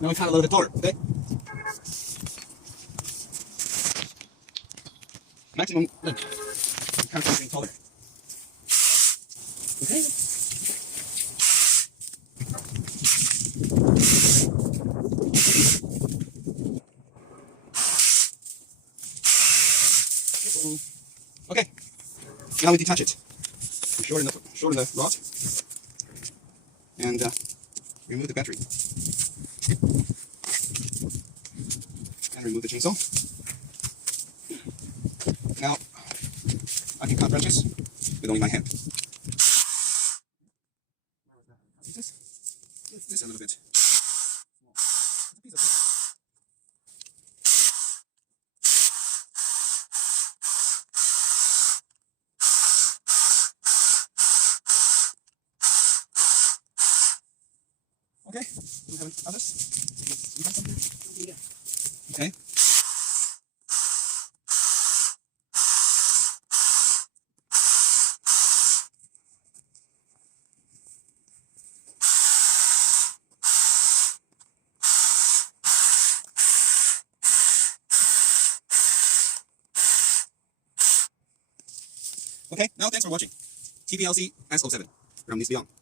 Now we cut a little bit taller, okay? Maximum length. Cut something taller. Okay? Okay. Now we detach it. Shorten the rod. And remove the battery. And remove the chainsaw. Now, I can cut branches with only my hand. This a little bit. Okay, do we have others? Okay. Okay, now thanks for watching. TPLC S07 from Beyond.